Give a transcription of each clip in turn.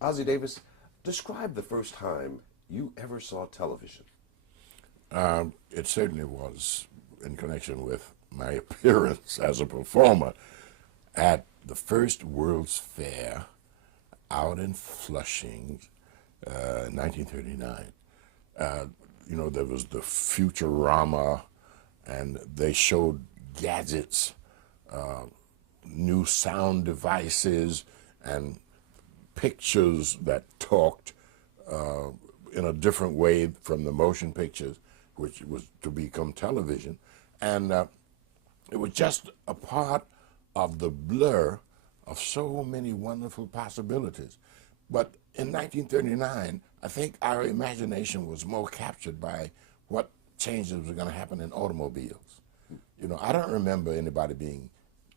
Ossie Davis, describe the first time you ever saw television. It certainly was in connection with my appearance as a performer at the first World's Fair out in Flushing, 1939. There was the Futurama, and they showed gadgets, new sound devices, and pictures that talked in a different way from the motion pictures, which was to become television. And it was just a part of the blur of so many wonderful possibilities. But in 1939, I think our imagination was more captured by what changes were going to happen in automobiles. I don't remember anybody being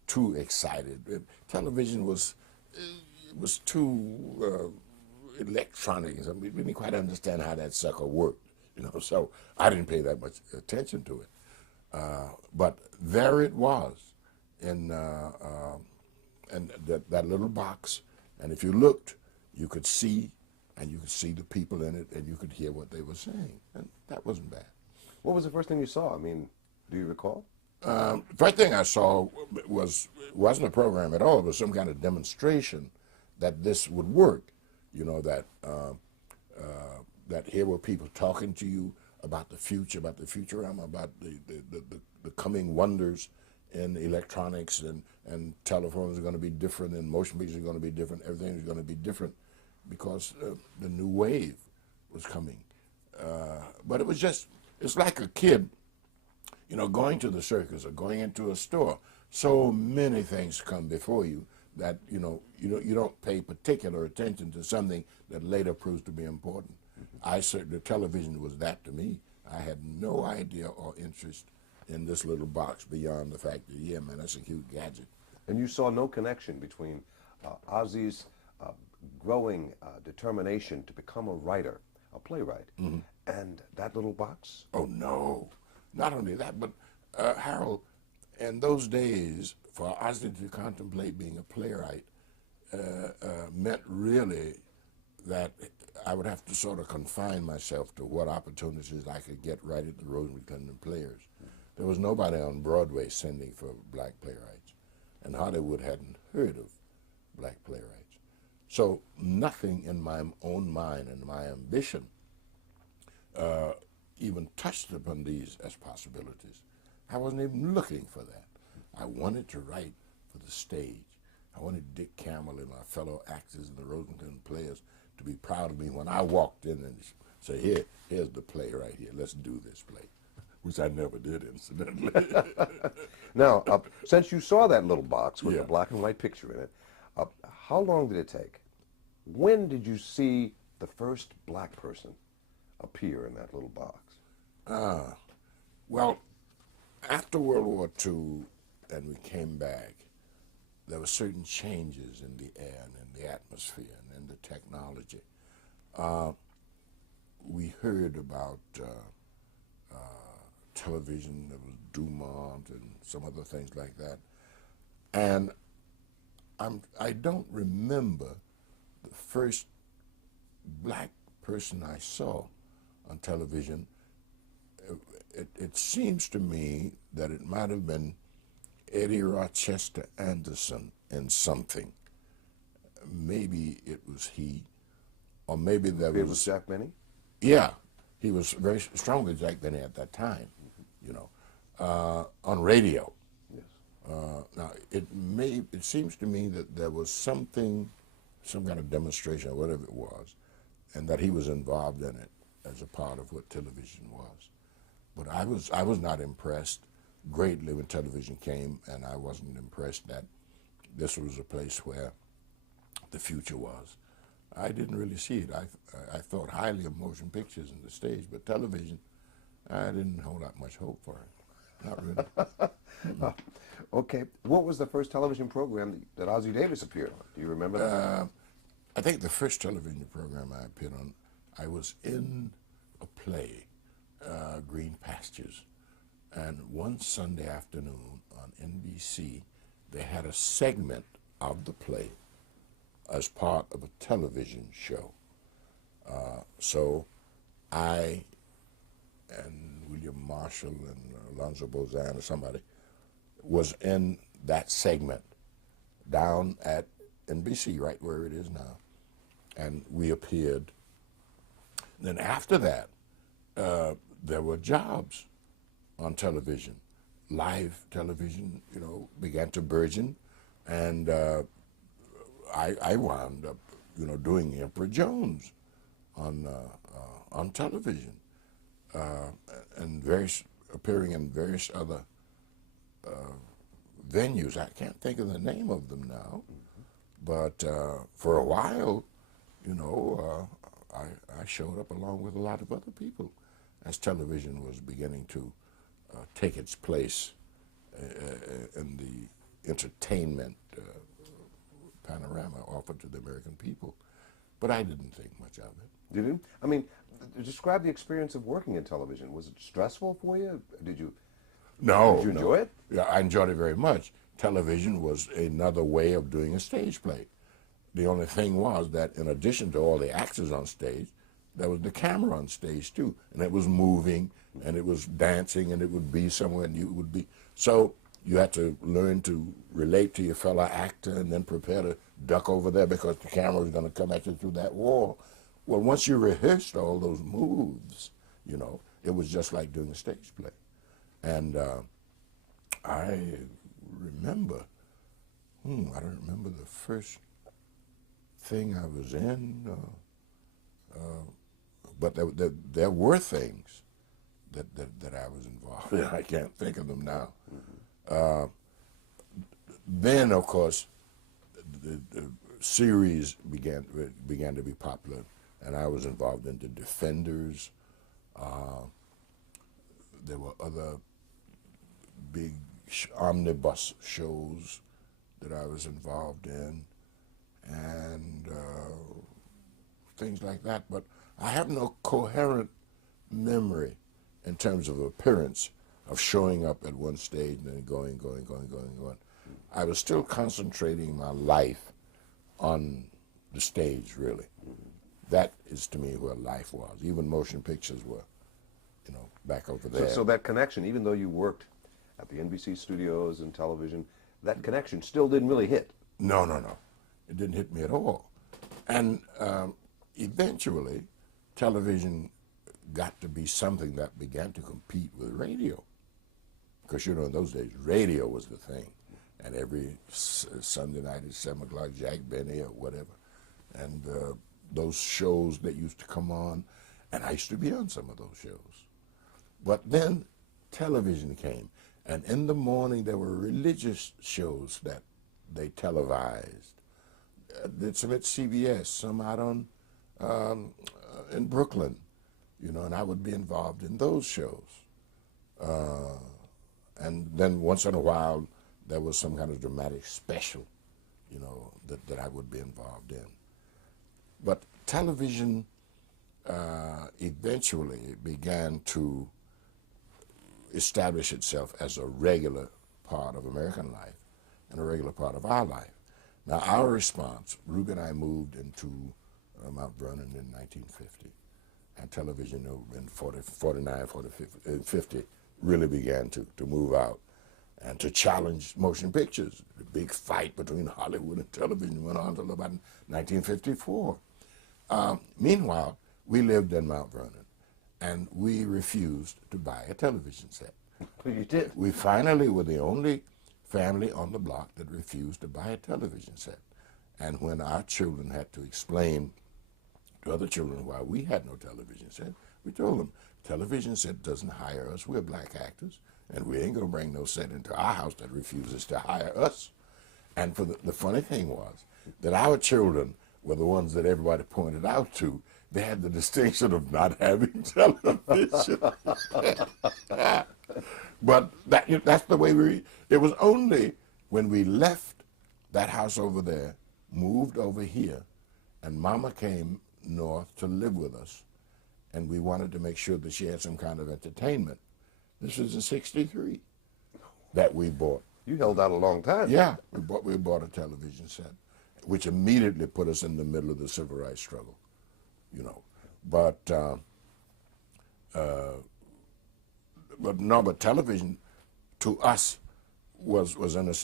too excited. Television was too electronic. We didn't quite understand how that sucker worked. So I didn't pay that much attention to it. But there it was, in that little box. And if you looked, you could see, and you could see the people in it, and you could hear what they were saying. And that wasn't bad. What was the first thing you saw? I mean, do you recall? First thing I saw wasn't a program at all. It was some kind of demonstration that this would work. That here were people talking to you about the future, about the Futurama, about the coming wonders in electronics, and telephones are going to be different, and motion pictures are going to be different. Everything is going to be different because the new wave was coming. But it's like a kid, going to the circus or going into a store. So many things come before you that you don't pay particular attention to something that later proves to be important. The television was that to me. I had no idea or interest in this little box beyond the fact that, yeah, man, that's a cute gadget. And you saw no connection between Ossie's growing determination to become a writer, a playwright, and that little box? Oh, no. Not only that, but Harold, in those days, for Ossie to contemplate being a playwright meant really that I would have to sort of confine myself to what opportunities I could get right at the Rosenberg Players. There was nobody on Broadway sending for black playwrights, and Hollywood hadn't heard of black playwrights. So nothing in my own mind and my ambition even touched upon these as possibilities. I wasn't even looking for that. I wanted to write for the stage. I wanted Dick Campbell and my fellow actors in the Rosenberg Players to be proud of me when I walked in and say, here's the play right here. Let's do this play, which I never did, incidentally. Now, since you saw that little box with the black and white picture in it, how long did it take? When did you see the first black person appear in that little box? Well, after World War II and we came back, there were certain changes in the air and in the atmosphere and in the technology. We heard about television. There was Dumont and some other things like that. And I don't remember the first black person I saw on television. It seems to me that it might have been Eddie Rochester Anderson in something. Maybe it was he, or maybe It was Jack Benny? Yeah, he was very strong with Jack Benny at that time, on radio. Yes. Now, it seems to me that there was some kind of demonstration or whatever it was, and that he was involved in it as a part of what television was. But I was not impressed greatly when television came, and I wasn't impressed that this was a place where the future was. I didn't really see it. I thought highly of motion pictures and the stage, but television, I didn't hold out much hope for it. Not really. Okay. What was the first television program that Ossie Davis appeared on? Do you remember that? I think the first television program I appeared on, I was in a play, Green Pastures, and one Sunday afternoon on NBC, they had a segment of the play as part of a television show. So I and William Marshall and Alonzo Bozan or somebody was in that segment down at NBC, right where it is now. And we appeared. Then after that, there were jobs on television. Live television, began to burgeon. And I wound up, doing Emperor Jones on television, and appearing in various other venues. I can't think of the name of them now, but for a while, I showed up along with a lot of other people as television was beginning to take its place in the entertainment panorama offered to the American people. But I didn't think much of it. Did you? I mean, describe the experience of working in television. Was it stressful for you? No. Did you enjoy it? Yeah, I enjoyed it very much. Television was another way of doing a stage play. The only thing was that in addition to all the actors on stage, there was the camera on stage too, and it was moving, and it was dancing, and it would be somewhere, and you would be. So you had to learn to relate to your fellow actor, and then prepare to duck over there because the camera was going to come at you through that wall. Well, once you rehearsed all those moves, it was just like doing a stage play. And I remember, I don't remember the first thing I was in, but there were things that I was involved in. I can't think of them now. Then, of course, the series began to be popular, and I was involved in The Defenders. There were other big omnibus shows that I was involved in, and things like that. But I have no coherent memory in terms of appearance of showing up at one stage and then going. I was still concentrating my life on the stage, really. That is, to me, where life was. Even motion pictures were, back over there. So that connection, even though you worked at the NBC studios and television, that connection still didn't really hit. No. It didn't hit me at all. And eventually, television got to be something that began to compete with radio. Because, in those days, radio was the thing. And every Sunday night at 7 o'clock, Jack Benny or whatever. And those shows that used to come on, and I used to be on some of those shows. But then television came, and in the morning there were religious shows that they televised. Did some at CBS, some out on in Brooklyn, and I would be involved in those shows. And then once in a while there was some kind of dramatic special, that I would be involved in. But television eventually began to establish itself as a regular part of American life and a regular part of our life. Now, our response, Ruby and I moved into Mount Vernon in 1950, and television in 49, 50 really began to move out and to challenge motion pictures. The big fight between Hollywood and television went on until about 1954. Meanwhile, we lived in Mount Vernon, and we refused to buy a television set. You did? We finally were the only family on the block that refused to buy a television set. And when our children had to explain to other children why we had no television set, we told them, television set doesn't hire us. We're black actors, and we ain't going to bring no set into our house that refuses to hire us. And for the funny thing was that our children were the ones that everybody pointed out to. They had the distinction of not having television. But that's the way it was only when we left that house over there, moved over here, and Mama came north to live with us, and we wanted to make sure that she had some kind of entertainment. This was in '63 that we bought. You held out a long time. Yeah, we bought a television set. which immediately put us in the middle of the civil rights struggle, you know. But but television to us wasn't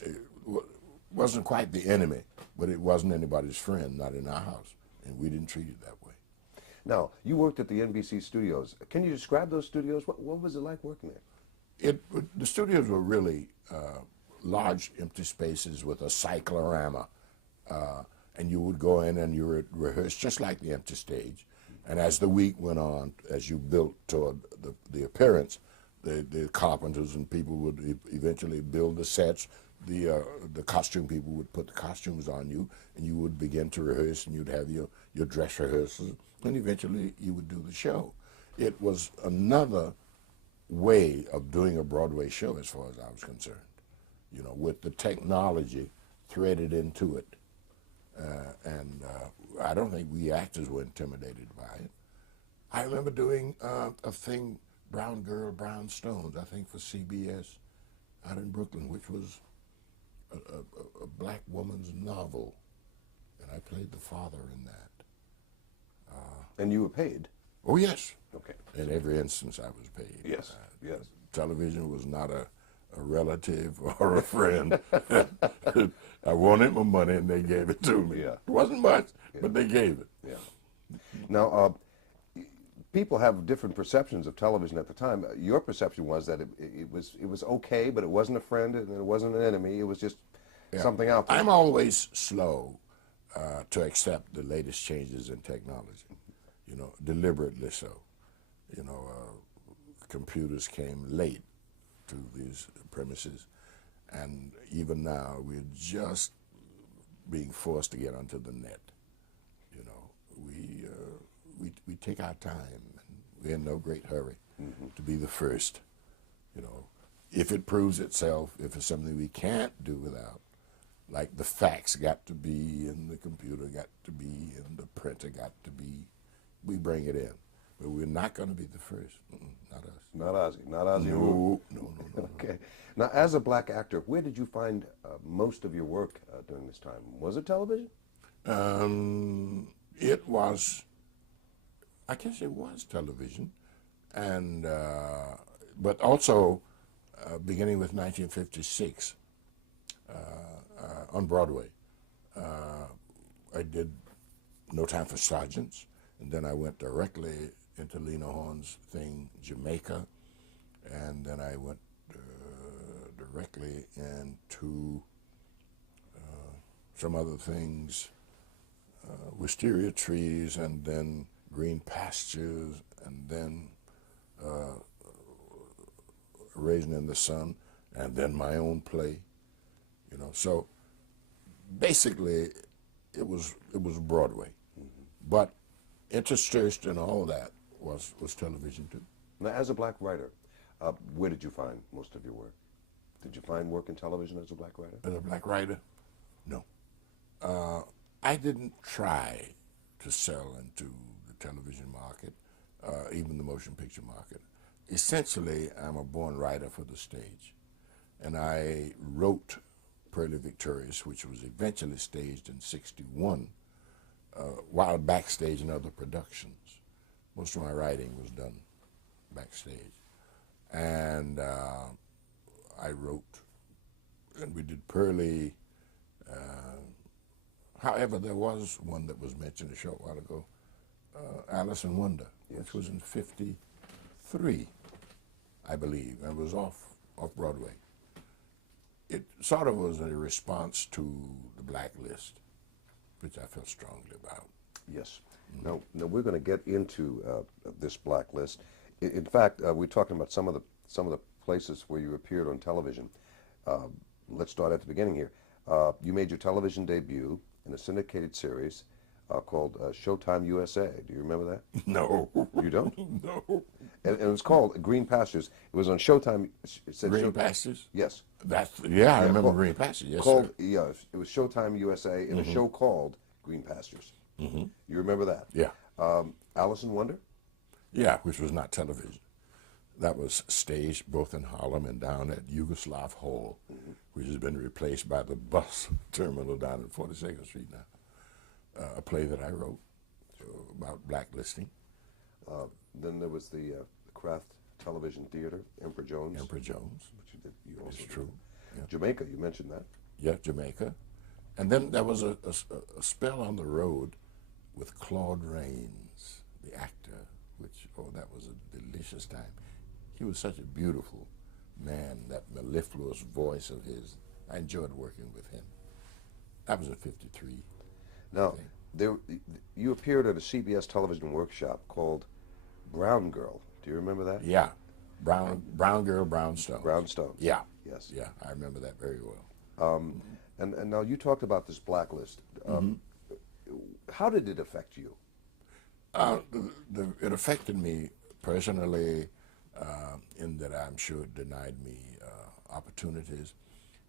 quite the enemy, but it wasn't anybody's friend, not in our house, and we didn't treat it that way. Now, you worked at the NBC studios. Can you describe those studios? What was it like working there? The studios were really large empty spaces with a cyclorama, and you would go in and you would rehearse just like the empty stage. And as the week went on, as you built toward the appearance, the carpenters and people would eventually build the sets. The costume people would put the costumes on you, and you would begin to rehearse, and you'd have your dress rehearsals, and eventually you would do the show. It was another way of doing a Broadway show as far as I was concerned, you know, with the technology threaded into it. And I don't think we actors were intimidated by it. I remember doing a thing, Brown Girl, Brown Stones, I think for CBS out in Brooklyn, which was a black woman's novel, and I played the father in that. And you were paid? Oh, yes. Okay. In every instance, I was paid. Yes, yes. Television was not a relative or a friend. I wanted my money, and they gave it to me. Yeah. It wasn't much, but they gave it. Yeah. Now, people have different perceptions of television at the time. Your perception was that it was okay, but it wasn't a friend and it wasn't an enemy. It was just something out there. I'm always slow to accept the latest changes in technology, you know, deliberately so. You know, computers came late to these premises, and even now we're just being forced to get onto the net. You know, we take our time, and we're in no great hurry to be the first. You know, if it proves itself, if it's something we can't do without, like the fax got to be in the computer, got to be in the printer, got to be, we bring it in. But we're not going to be the first. Not us. Not Ossie. Not Ossie. No. Okay. Now, as a black actor, where did you find most of your work during this time? Was it television? It was, I guess it was television, and but also beginning with 1956 on Broadway. I did No Time for Sergeants, and then I went directly into Lena Horne's thing, Jamaica, and then I went directly into some other things, wisteria trees, and then green pastures, and then Raisin in the Sun, and then my own play, you know. So basically, it was Broadway, but interspersed in all that was television too. Now, as a black writer, where did you find most of your work? Did you find work in television as a black writer? As a black writer, no. I didn't try to sell into the television market, even the motion picture market. Essentially, I'm a born writer for the stage, and I wrote Pearly Victorious, which was eventually staged in '61, while backstage in other productions. Most of my writing was done backstage. And I wrote, and we did Pearly. However, there was one that was mentioned a short while ago, Alice in Wonder, which was in '53, I believe, and was off Broadway. It sort of was a response to the Blacklist, which I felt strongly about. Yes. Now we're going to get into this Blacklist. In fact, we're talking about some of the places where you appeared on television. Let's start at the beginning here. You made your television debut in a syndicated series called Showtime USA. Do you remember that? No. You don't? No. And it was called Green Pastures. It was on Showtime. It said Green Pastures? Yes. I remember Green Pastures, yes, called, sir. Yeah, it was Showtime USA in a show called Green Pastures. You remember that? Yeah. Alice in Wonder? Yeah, which was not television. That was staged both in Harlem and down at Yugoslav Hall, which has been replaced by the bus terminal down at 42nd Street now. A play that I wrote about blacklisting. Then there was the Kraft Television Theater, Emperor Jones. Emperor Jones. Which you did. You also It's did. true. Yeah. Jamaica, you mentioned that. Yeah, Jamaica. And then there was a spell on the road with Claude Rains, the actor, which, oh, that was a delicious time. He was such a beautiful man, that mellifluous voice of his. I enjoyed working with him. That was in '53. Now, you appeared at a CBS television workshop called Brown Girl. Do you remember that? Yeah. Brown Girl, Brown Stones. Brown Stones. Yeah. Yes. Yeah, I remember that very well. And now you talked about this blacklist. How did it affect you? It affected me personally in that I'm sure it denied me opportunities,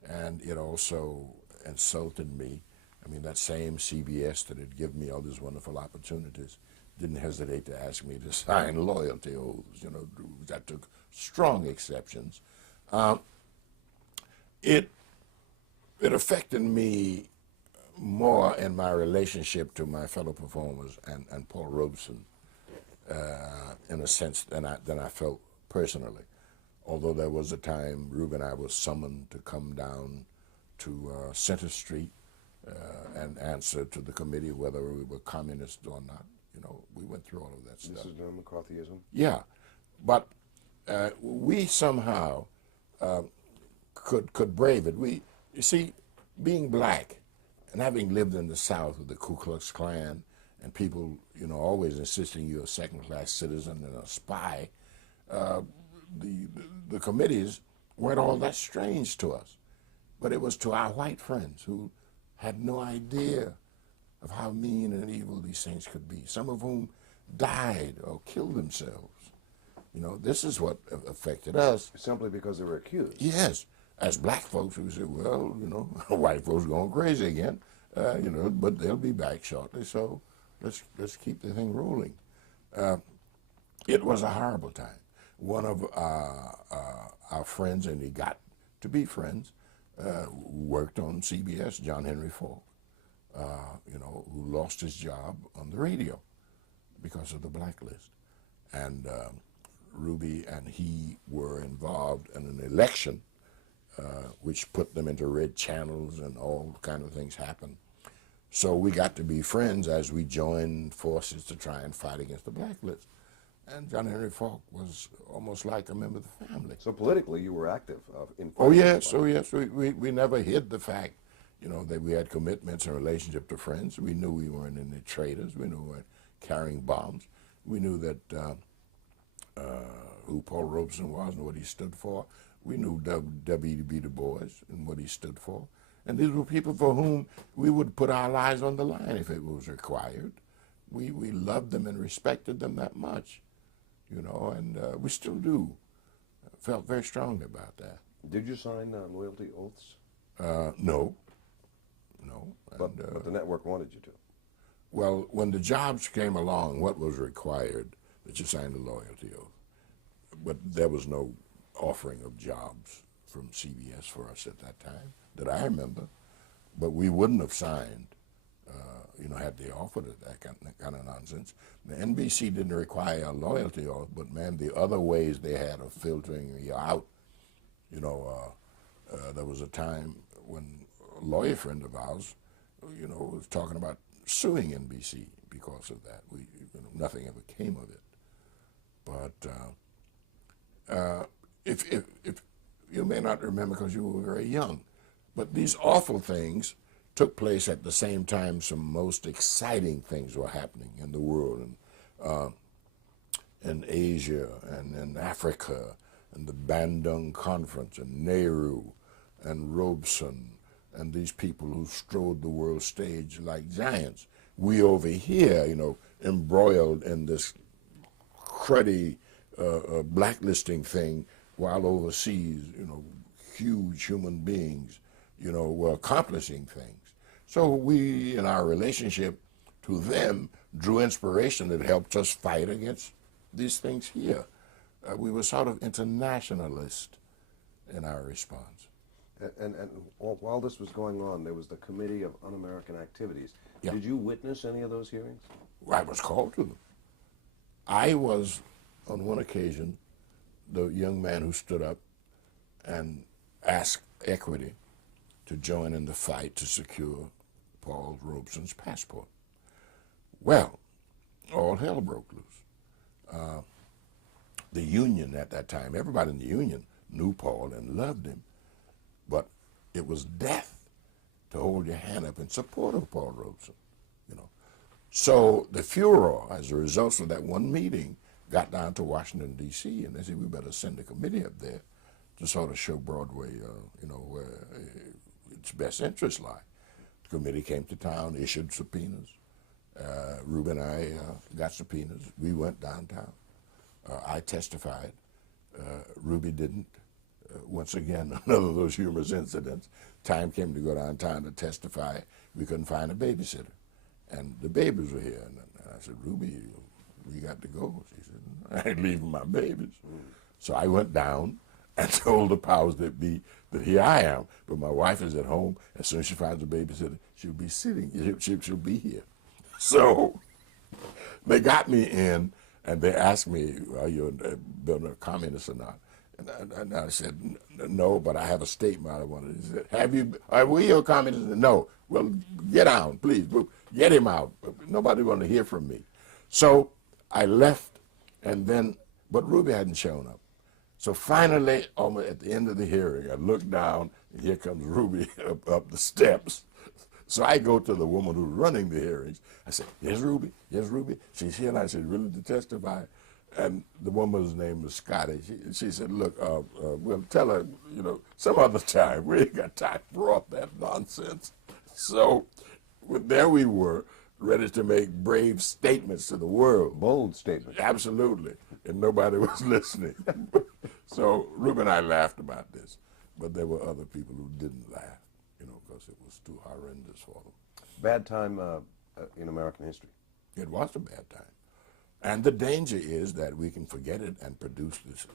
and it also insulted me. I mean, that same CBS that had given me all these wonderful opportunities didn't hesitate to ask me to sign loyalty oaths, you know, that took strong exceptions. It affected me more in my relationship to my fellow performers and Paul Robeson, in a sense than I felt personally. Although there was a time Rube and I was summoned to come down to Center Street and answer to the committee whether we were communists or not. You know, we went through all of that stuff. This is McCarthyism? Yeah, but we somehow could brave it. You see, being black and having lived in the South with the Ku Klux Klan and people, you know, always insisting you're a second-class citizen and a spy, the committees weren't all that strange to us. But it was to our white friends who had no idea of how mean and evil these things could be, some of whom died or killed themselves. You know, this is what affected us. Simply because they were accused? Yes. As black folks, we said, well, you know, white folks going crazy again, you know, but they'll be back shortly, so let's keep the thing rolling. It was a horrible time. One of our friends, and he got to be friends, worked on CBS, John Henry Falk, you know, who lost his job on the radio because of the blacklist. And Ruby and he were involved in an election which put them into red channels and all kind of things happened. So we got to be friends as we joined forces to try and fight against the blacklist. And John Henry Falk was almost like a member of the family. So politically, you were active in Oh yes, oh yes. We never hid the fact, you know, that we had commitments in relationship to friends. We knew we weren't any traitors. We knew we weren't carrying bombs. We knew that who Paul Robeson was and what he stood for. We knew W.E.B. Du Bois and what he stood for. And these were people for whom we would put our lives on the line if it was required. We loved them and respected them that much, you know, and we still do. Felt very strongly about that. Did you sign loyalty oaths? No. But the network wanted you to. Well, when the jobs came along, what was required? That you signed a loyalty oath. But there was no offering of jobs from CBS for us at that time that I remember. But we wouldn't have signed, you know, had they offered it, that kind of nonsense. The NBC didn't require a loyalty oath, but man, the other ways they had of filtering you out, you know, there was a time when a lawyer friend of ours, you know, was talking about suing NBC because of that. You know, nothing ever came of it. But if you may not remember because you were very young, but these awful things took place at the same time some most exciting things were happening in the world, and in Asia and in Africa, and the Bandung Conference, and Nehru, and Robeson, and these people who strode the world stage like giants. We over here, you know, embroiled in this cruddy blacklisting thing, while overseas, you know, huge human beings, you know, were accomplishing things. So we, in our relationship to them, drew inspiration that helped us fight against these things here. We were sort of internationalist in our response. And while this was going on, there was the Committee of Un-American Activities. Yeah. Did you witness any of those hearings? I was called to them. I was, on one occasion, the young man who stood up and asked Equity to join in the fight to secure Paul Robeson's passport. Well, all hell broke loose. The union at that time, everybody in the union knew Paul and loved him, but it was death to hold your hand up in support of Paul Robeson, you know. So the furor, as a result of that one meeting, got down to Washington, D.C., and they said, we better send a committee up there to sort of show Broadway, where its best interests lie. The committee came to town, issued subpoenas. Ruby and I got subpoenas. We went downtown. I testified. Ruby didn't. Once again, another of those humorous incidents. Time came to go downtown to testify. We couldn't find a babysitter. And the babies were here. And I said, Ruby, we got to go. She said, I ain't leaving my babies. So I went down and told the powers that be that here I am, but my wife is at home. As soon as she finds a babysitter, she'll be sitting, she'll be here. So they got me in, and they asked me, are you a communist or not? And I said, no, but I have a statement I wanted. He said, are we a communist? No. Well, get down, please. Get him out. Nobody wanted to hear from me. So I left, and then, but Ruby hadn't shown up. So finally, almost at the end of the hearing, I looked down, and here comes Ruby up the steps. So I go to the woman who's running the hearings. I said, yes, Ruby, yes, Ruby. She's here, and I said, really, to testify? And the woman's name was Scotty. She said, look, we'll tell her, some other time. We ain't got time for all that nonsense. So there we were, ready to make brave statements to the world. Bold statements. Absolutely. And nobody was listening. So Ruby and I laughed about this. But there were other people who didn't laugh, because it was too horrendous for them. Bad time in American history. It was a bad time. And the danger is that we can forget it and produce this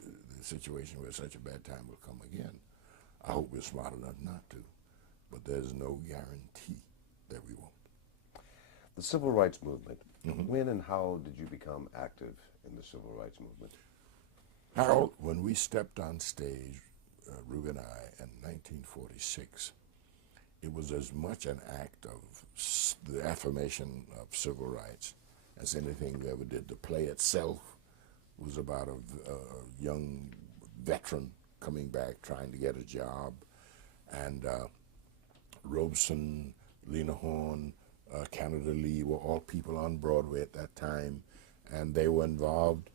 situation where such a bad time will come again. I hope we're smart enough not to, but there's no guarantee that we won't. The Civil Rights Movement, when and how did you become active in the Civil Rights Movement? Harold, when we stepped on stage, Ruby and I, in 1946, it was as much an act of the affirmation of civil rights as anything we ever did. The play itself was about a young veteran coming back, trying to get a job. And Robeson, Lena Horne, Canada Lee were all people on Broadway at that time. And they were involved,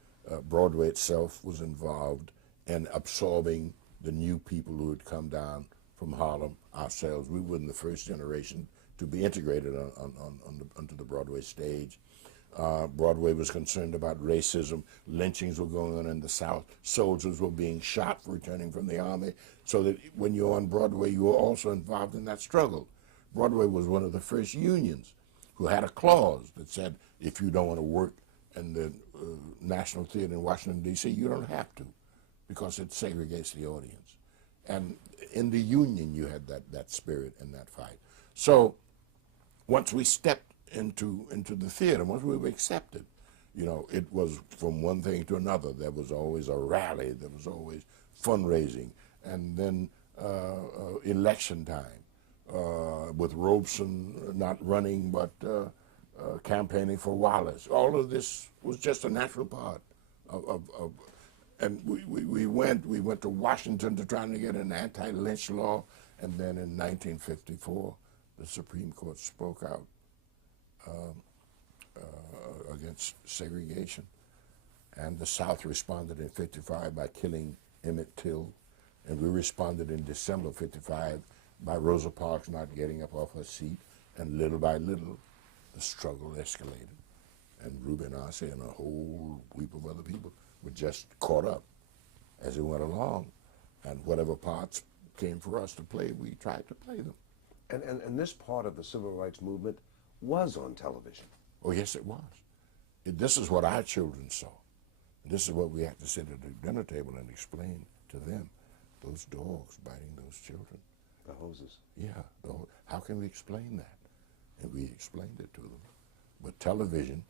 Broadway itself was involved in absorbing the new people who had come down from Harlem ourselves. We were in the first generation to be integrated onto the Broadway stage. Broadway was concerned about racism. Lynchings were going on in the South. Soldiers were being shot for returning from the army. So that when you're on Broadway, you were also involved in that struggle. Broadway was one of the first unions who had a clause that said, if you don't want to work in the National Theater in Washington, D.C., you don't have to, because it segregates the audience. And in the union, you had that spirit and that fight. So once we stepped into the theater, once we were accepted, it was from one thing to another. There was always a rally. There was always fundraising. And then election time, with Robeson not running but campaigning for Wallace. All of this was just a natural part of and we went to Washington to try to get an anti-lynch law, and then in 1954, the Supreme Court spoke out against segregation, and the South responded in '55 by killing Emmett Till, and we responded in December '55 by Rosa Parks not getting up off her seat, and little by little, the struggle escalated, and Reuben Ossie and a whole heap of other people were just caught up as it went along, and whatever parts came for us to play, we tried to play them. And this part of the civil rights movement was on television. Oh, yes, it was. This is what our children saw. This is what we had to sit at the dinner table and explain to them. Those dogs biting those children. The hoses. Yeah. How can we explain that? And we explained it to them. But television,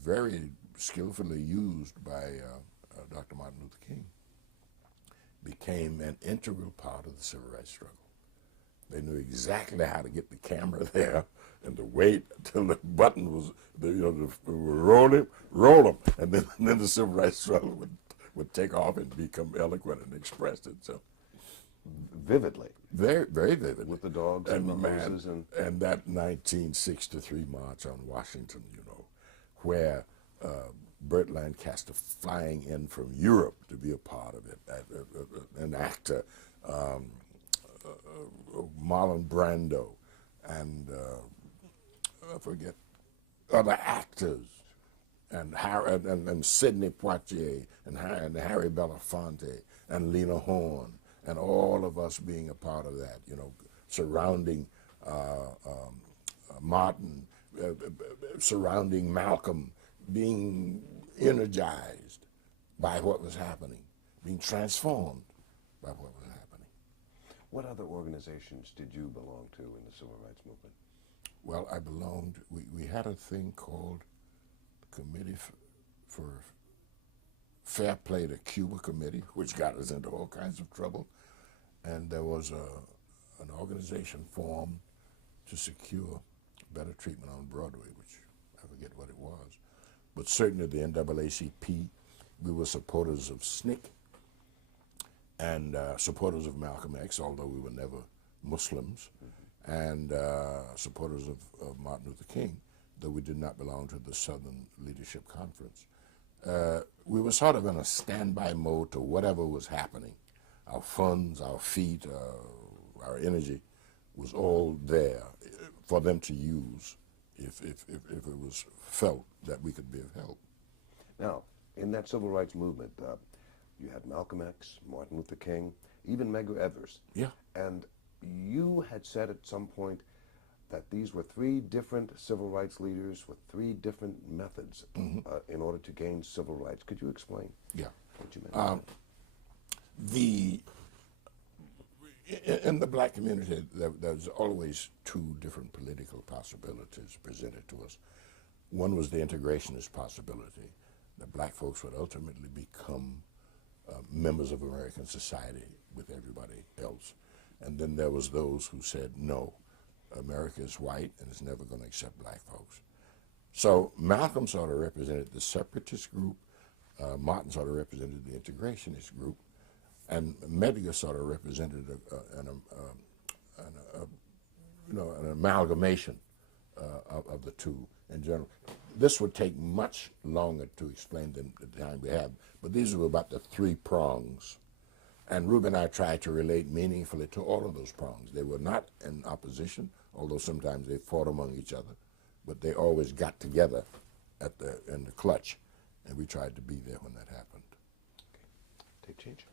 very skillfully used by Dr. Martin Luther King, became an integral part of the civil rights struggle. They knew exactly how to get the camera there and to wait until the button was, roll them, and then the civil rights struggle would take off and become eloquent and express itself. Vividly. Very, very vivid. With the dogs and the hoses. And that 1963 march on Washington, where Burt Lancaster flying in from Europe to be a part of it, an actor, Marlon Brando, and I forget, other actors, and Sidney Poitier, and Harry Belafonte, and Lena Horne, and all of us being a part of that, surrounding Martin, surrounding Malcolm, being energized by what was happening, being transformed by what was happening. What other organizations did you belong to in the civil rights movement? Well, I belonged, we had a thing called the Committee for Fair Play to Cuba Committee, which got us into all kinds of trouble. And there was an organization formed to secure better treatment on Broadway, which I forget what it was. But certainly the NAACP, we were supporters of SNCC and supporters of Malcolm X, although we were never Muslims, and supporters of Martin Luther King, though we did not belong to the Southern Leadership Conference. We were sort of in a standby mode to whatever was happening. Our funds, our feet, our energy was all there for them to use if it was felt that we could be of help. Now, in that civil rights movement, you had Malcolm X, Martin Luther King, even Medgar Evers. Yeah. And you had said at some point that these were three different civil rights leaders with three different methods in order to gain civil rights. Could you explain what you meant? In the black community, there's always two different political possibilities presented to us. One was the integrationist possibility, that black folks would ultimately become members of American society with everybody else. And then there was those who said, no, America is white and it's never going to accept black folks. So Malcolm sort of represented the separatist group, Martin sort of represented the integrationist group, and Medgar sort of represented an amalgamation of the two in general. This would take much longer to explain than the time we have, but these were about the three prongs. And Ruben and I tried to relate meaningfully to all of those prongs. They were not in opposition, although sometimes they fought among each other, but they always got together in the clutch, and we tried to be there when that happened. Okay. Tape change.